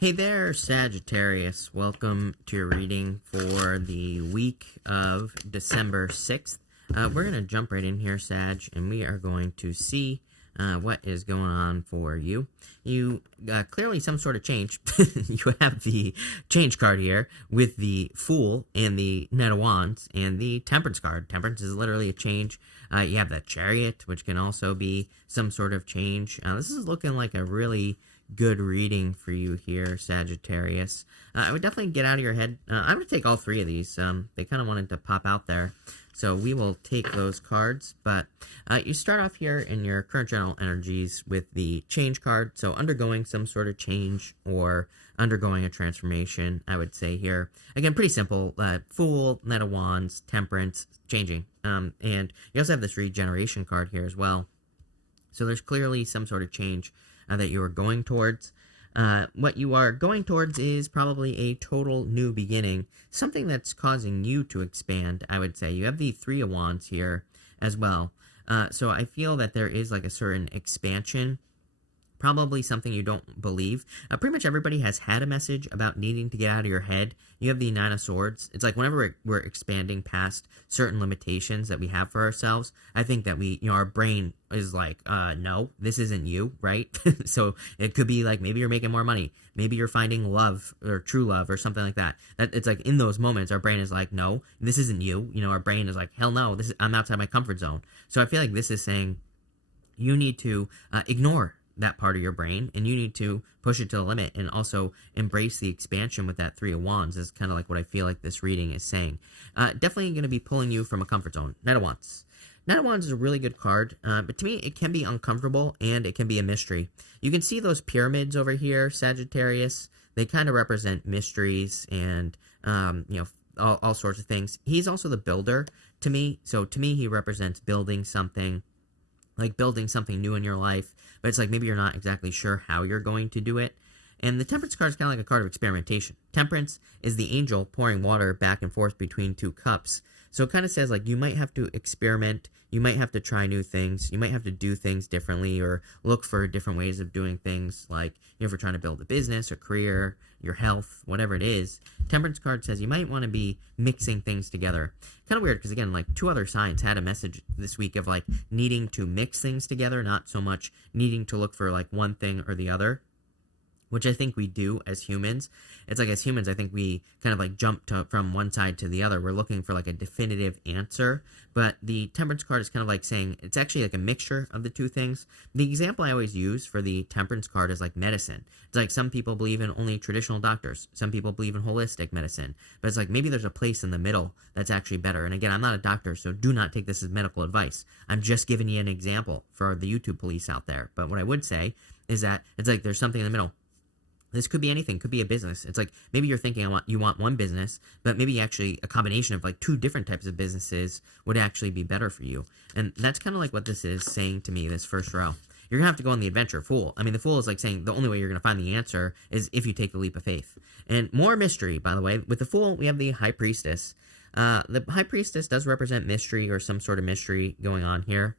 Hey there, Sagittarius. Welcome to your reading for the week of December 6th. We're going to jump right in here, Sag, and we are going to see what is going on for you. You clearly some sort of change. You have the change card here with the Fool and the Knight of Wands and the Temperance card. Temperance is literally a change. You have the Chariot, which can also be some sort of change. This is looking like a really good reading for you here, Sagittarius. I would definitely get out of your head. I'm going to take all three of these. They kind of wanted to pop out there. So we will take those cards. But you start off here in your current general energies with the change card. So undergoing some sort of change or undergoing a transformation, I would say here. Again, pretty simple. Fool, Knight of Wands, Temperance, changing. And you also have this regeneration card here as well. So there's clearly some sort of change that you are going towards. What you are going towards is probably a total new beginning, something that's causing you to expand, I would say. You have the Three of Wands here as well. So I feel that there is like a certain expansion, probably something you don't believe. Pretty much everybody has had a message about needing to get out of your head. You have the Nine of Swords. It's like whenever we're expanding past certain limitations that we have for ourselves, I think that our brain is like, no, this isn't you, right? So it could be like, maybe you're making more money. Maybe you're finding love or true love or something like that. It's like in those moments, our brain is like, no, this isn't you. Our brain is like, hell no, I'm outside my comfort zone. So I feel like this is saying you need to ignore that part of your brain, and you need to push it to the limit and also embrace the expansion with that Three of Wands is kind of like what I feel like this reading is saying. Definitely going to be pulling you from a comfort zone. Knight of Wands. Knight of Wands is a really good card, but to me, it can be uncomfortable and it can be a mystery. You can see those pyramids over here, Sagittarius. They kind of represent mysteries and, all sorts of things. He's also the builder to me. So to me, he represents building something, like building something new in your life, but it's like maybe you're not exactly sure how you're going to do it. And the Temperance card is kind of like a card of experimentation. Temperance is the angel pouring water back and forth between two cups. So it kind of says like you might have to experiment, you might have to try new things, you might have to do things differently or look for different ways of doing things, like if you're trying to build a business or career, your health, whatever it is. Temperance card says you might want to be mixing things together. Kind of weird because, again, like two other signs had a message this week of like needing to mix things together, not so much needing to look for like one thing or the other, which I think we do as humans. It's like as humans, I think we kind of like jump from one side to the other. We're looking for like a definitive answer, but the Temperance card is kind of like saying it's actually like a mixture of the two things. The example I always use for the Temperance card is like medicine. It's like some people believe in only traditional doctors. Some people believe in holistic medicine, but it's like maybe there's a place in the middle that's actually better. And again, I'm not a doctor, so do not take this as medical advice. I'm just giving you an example for the YouTube police out there. But what I would say is that it's like there's something in the middle. This could be anything, could be a business. It's like maybe you're thinking you want one business, but maybe actually a combination of like two different types of businesses would actually be better for you. And that's kind of like what this is saying to me, this first row. You're going to have to go on the adventure, Fool. I mean, the Fool is like saying the only way you're going to find the answer is if you take the leap of faith. And more mystery, by the way. With the Fool, we have the High Priestess. The High Priestess does represent mystery or some sort of mystery going on here.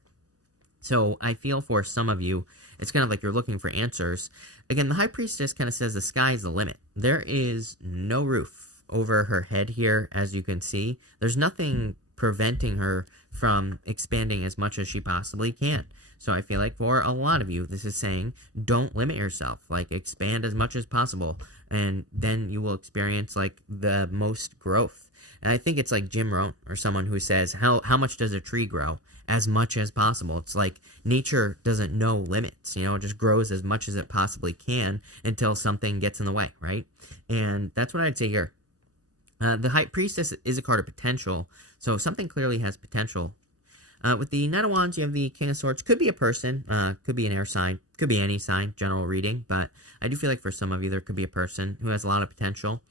So I feel for some of you, it's kind of like you're looking for answers. Again, the High Priestess kind of says the sky's the limit. There is no roof over her head here, as you can see. There's nothing preventing her from expanding as much as she possibly can. So I feel like for a lot of you, this is saying don't limit yourself. Like expand as much as possible, and then you will experience like the most growth. And I think it's like Jim Rohn or someone who says, how much does a tree grow? As much as possible. It's like nature doesn't know limits, it just grows as much as it possibly can until something gets in the way, right? And that's what I'd say here. The High Priestess is a card of potential, so something clearly has potential. With the Knight of Wands, you have the King of Swords. Could be a person, could be an air sign, could be any sign, general reading, but I do feel like for some of you, there could be a person who has a lot of potential.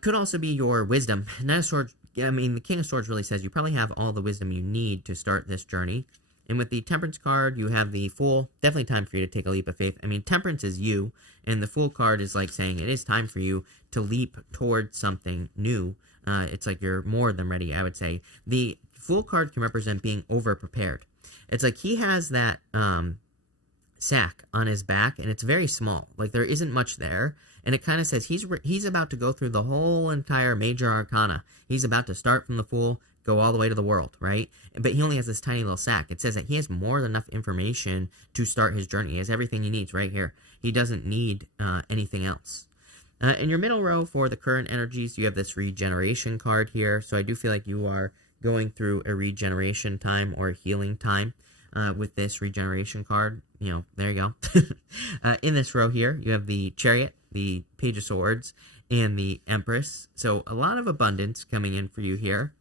Could also be your wisdom. Knight of Swords, I mean, the King of Swords really says you probably have all the wisdom you need to start this journey. And with the Temperance card, you have the Fool. Definitely time for you to take a leap of faith. I mean, Temperance is you, and the Fool card is like saying it is time for you to leap towards something new. It's like you're more than ready, I would say. The Fool card can represent being over-prepared. It's like he has that sack on his back, and it's very small. Like, there isn't much there, and it kind of says he's about to go through the whole entire major arcana. He's about to start from the Fool, go all the way to the World, right? But he only has this tiny little sack. It says that he has more than enough information to start his journey. He has everything he needs right here. He doesn't need anything else. In your middle row for the current energies, you have this regeneration card here. So I do feel like you are going through a regeneration time or a healing time with this regeneration card. You know, there you go. In this row here, you have the Chariot, the Page of Swords, and the Empress. So a lot of abundance coming in for you here.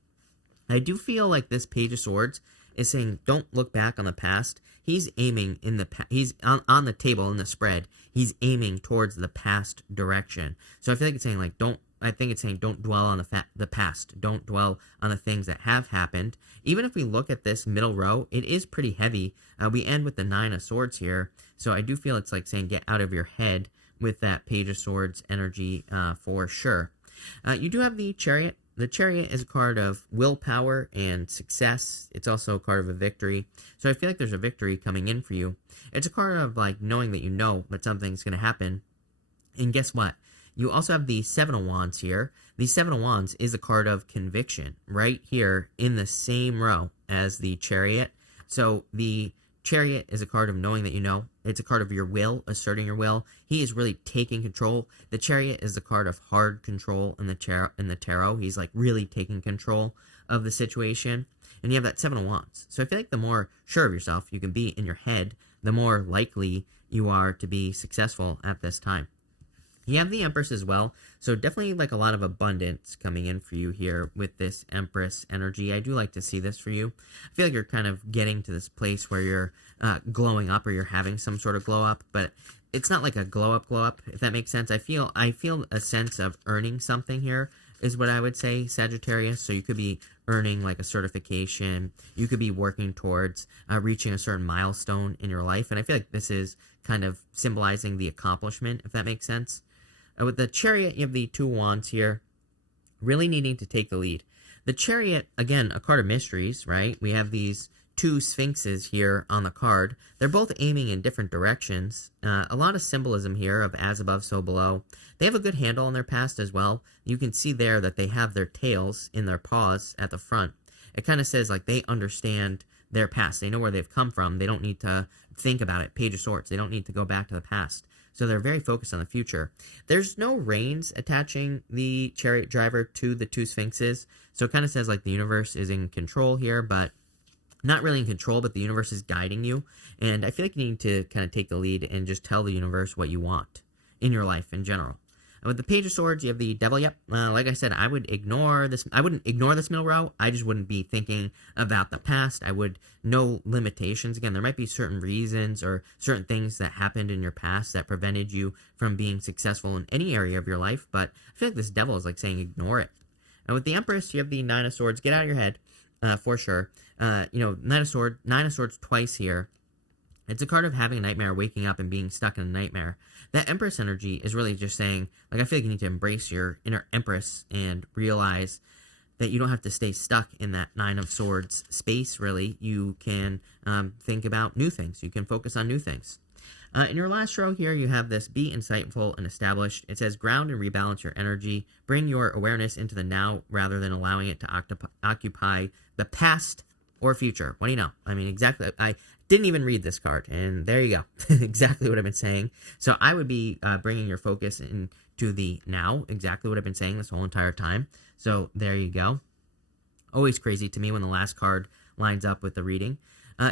I do feel like this Page of Swords is saying, don't look back on the past. He's aiming in the he's on the table in the spread. He's aiming towards the past direction. So I feel like it's saying, like, don't dwell on the past. Don't dwell on the things that have happened. Even if we look at this middle row, it is pretty heavy. We end with the Nine of Swords here. So I do feel it's like saying, get out of your head with that Page of Swords energy for sure. You do have the Chariot. The Chariot is a card of willpower and success. It's also a card of a victory. So I feel like there's a victory coming in for you. It's a card of, like, knowing that you know that something's going to happen. And guess what? You also have the Seven of Wands here. The Seven of Wands is a card of conviction right here in the same row as the Chariot. So the Chariot is a card of knowing that you know. It's a card of your will, asserting your will. He is really taking control. The Chariot is the card of hard control in the tarot. He's like really taking control of the situation. And you have that Seven of Wands. So I feel like the more sure of yourself you can be in your head, the more likely you are to be successful at this time. You have the Empress as well, so definitely like a lot of abundance coming in for you here with this Empress energy. I do like to see this for you. I feel like you're kind of getting to this place where you're glowing up, or you're having some sort of glow up, but it's not like a glow up, if that makes sense. I feel a sense of earning something here is what I would say, Sagittarius. So you could be earning like a certification. You could be working towards reaching a certain milestone in your life, and I feel like this is kind of symbolizing the accomplishment, if that makes sense. With the Chariot, you have the Two Wands here, really needing to take the lead. The Chariot, again, a card of mysteries, right? We have these two sphinxes here on the card. They're both aiming in different directions. A lot of symbolism here of as above, so below. They have a good handle on their past as well. You can see there that they have their tails in their paws at the front. It kind of says like they understand their past. They know where they've come from. They don't need to think about it. Page of Swords. They don't need to go back to the past. So they're very focused on the future. There's no reins attaching the Chariot driver to the two sphinxes. So it kind of says like the universe is in control here, but not really in control, but the universe is guiding you. And I feel like you need to kind of take the lead and just tell the universe what you want in your life in general. And with the Page of Swords, you have the Devil. Yep, like I said, I wouldn't ignore this middle row. I just wouldn't be thinking about the past. I would know limitations. Again, there might be certain reasons or certain things that happened in your past that prevented you from being successful in any area of your life. But I feel like this Devil is like saying ignore it. And with the Empress, you have the Nine of Swords. Get out of your head, for sure. Nine of Swords twice here. It's a card of having a nightmare, waking up and being stuck in a nightmare. That Empress energy is really just saying, like, I feel like you need to embrace your inner Empress and realize that you don't have to stay stuck in that Nine of Swords space, really. You can think about new things. You can focus on new things. In your last row here, you have this, be insightful and established. It says, ground and rebalance your energy. Bring your awareness into the now rather than allowing it to occupy the past or future. What do you know? I mean, exactly. I didn't even read this card, and there you go. Exactly what I've been saying. So I would be bringing your focus into the now, exactly what I've been saying this whole entire time. So there you go. Always crazy to me when the last card lines up with the reading.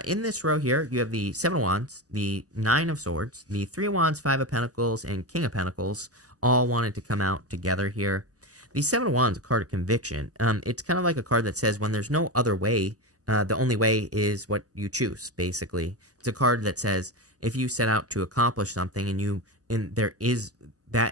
In this row here, you have the Seven of Wands, the Nine of Swords, the Three of Wands, Five of Pentacles, and King of Pentacles, all wanted to come out together here. The Seven of Wands, a card of conviction. It's kind of like a card that says when there's no other way, the only way is what you choose, basically. It's a card that says if you set out to accomplish something and that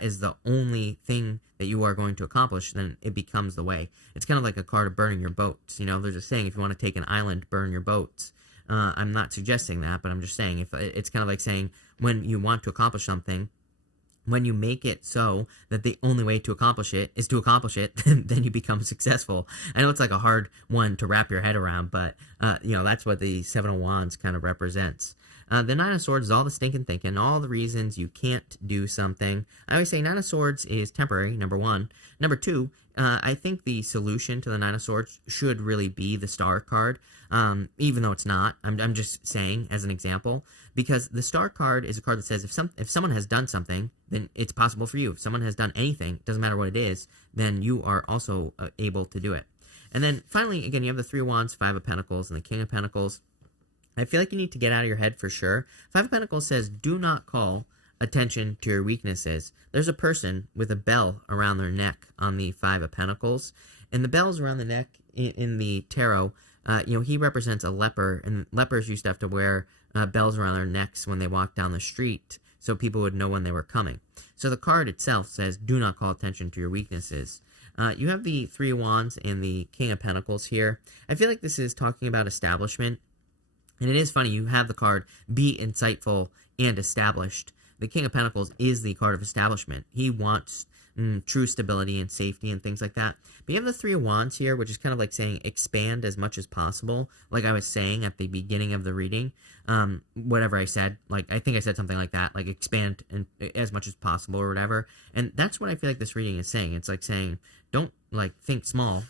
is the only thing that you are going to accomplish, then it becomes the way. It's kind of like a card of burning your boats. You know, there's a saying, if you want to take an island, burn your boats. I'm not suggesting that, but I'm just saying, if it's kind of like saying when you want to accomplish something, when you make it so that the only way to accomplish it is to accomplish it, then you become successful. I know it's like a hard one to wrap your head around, but that's what the Seven of Wands kind of represents. The Nine of Swords is all the stinking thinking, all the reasons you can't do something. I always say Nine of Swords is temporary, number one. Number two, I think the solution to the Nine of Swords should really be the Star card, even though it's not. I'm just saying as an example, because the Star card is a card that says if someone has done something, then it's possible for you. If someone has done anything, doesn't matter what it is, then you are also able to do it. And then finally, again, you have the Three of Wands, Five of Pentacles, and the King of Pentacles. I feel like you need to get out of your head for sure. Five of Pentacles says, do not call attention to your weaknesses. There's a person with a bell around their neck on the Five of Pentacles, and the bells around the neck in the tarot, he represents a leper, and lepers used to have to wear bells around their necks when they walked down the street so people would know when they were coming. So the card itself says, do not call attention to your weaknesses. You have the Three of Wands and the King of Pentacles here. I feel like this is talking about establishment. And it is funny, you have the card be insightful and established. The King of Pentacles is the card of establishment. He wants true stability and safety and things like that. But you have the Three of Wands here, which is kind of like saying expand as much as possible. Like I was saying at the beginning of the reading, whatever I said, like I think I said something like that, like expand as much as possible or whatever. And that's what I feel like this reading is saying. It's like saying, don't like think small,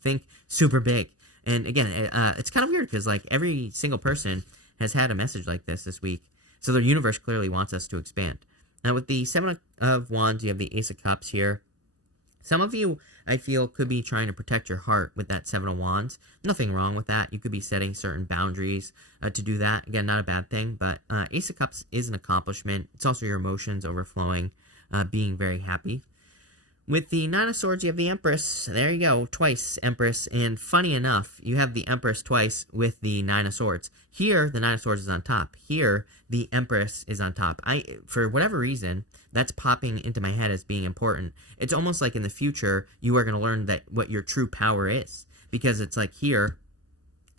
think super big. And again, it's kind of weird because like every single person has had a message like this week. So the universe clearly wants us to expand. Now with the Seven of Wands, you have the Ace of Cups here. Some of you, I feel, could be trying to protect your heart with that Seven of Wands. Nothing wrong with that. You could be setting certain boundaries to do that. Again, not a bad thing, but Ace of Cups is an accomplishment. It's also your emotions overflowing, being very happy. With the Nine of Swords, you have the Empress. There you go, twice Empress. And funny enough, you have the Empress twice with the Nine of Swords. Here, the Nine of Swords is on top. Here, the Empress is on top. For whatever reason, that's popping into my head as being important. It's almost like in the future, you are going to learn that what your true power is. Because it's like here,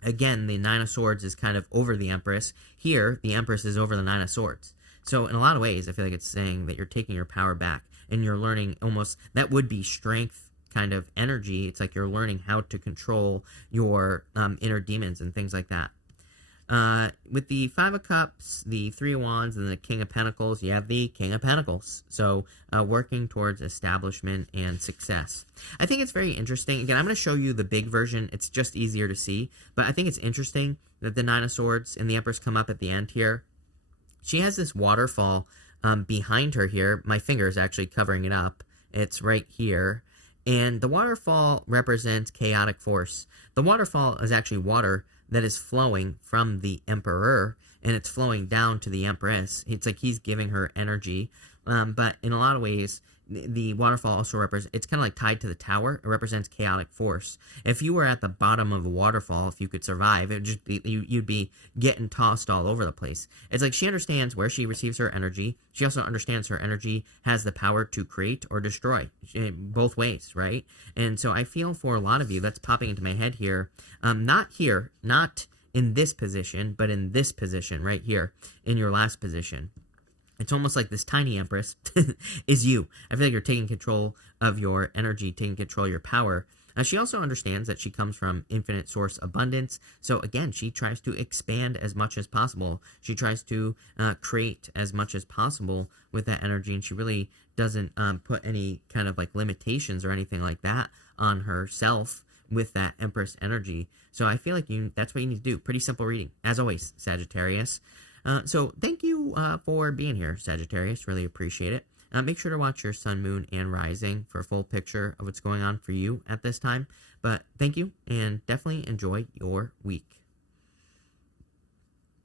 again, the Nine of Swords is kind of over the Empress. Here, the Empress is over the Nine of Swords. So in a lot of ways, I feel like it's saying that you're taking your power back. And you're learning almost, that would be strength kind of energy. It's like you're learning how to control your inner demons and things like that. With the Five of Cups, the Three of Wands, and the King of Pentacles, you have the King of Pentacles. So working towards establishment and success. I think it's very interesting. Again, I'm going to show you the big version. It's just easier to see. But I think it's interesting that the Nine of Swords and the Empress come up at the end here. She has this waterfall behind her here. My finger is actually covering it up. It's right here. And the waterfall represents chaotic force. The waterfall is actually water that is flowing from the Emperor, and it's flowing down to the Empress. It's like he's giving her energy. But in a lot of ways, the waterfall also represents, it's kind of like tied to the tower. It represents chaotic force. If you were at the bottom of a waterfall, if you could survive, it would just be, you'd be getting tossed all over the place. It's like she understands where she receives her energy. She also understands her energy has the power to create or destroy, both ways, right? And so I feel for a lot of you, that's popping into my head here. Not here, not in this position, but in this position right here, in your last position. It's almost like this tiny Empress is you. I feel like you're taking control of your energy, taking control of your power. She also understands that she comes from infinite source abundance. So again, she tries to expand as much as possible. She tries to create as much as possible with that energy. And she really doesn't put any kind of like limitations or anything like that on herself with that Empress energy. So I feel like that's what you need to do. Pretty simple reading. As always, Sagittarius. So thank you for being here, Sagittarius. Really appreciate it. Make sure to watch your sun, moon, and rising for a full picture of what's going on for you at this time. But thank you, and definitely enjoy your week.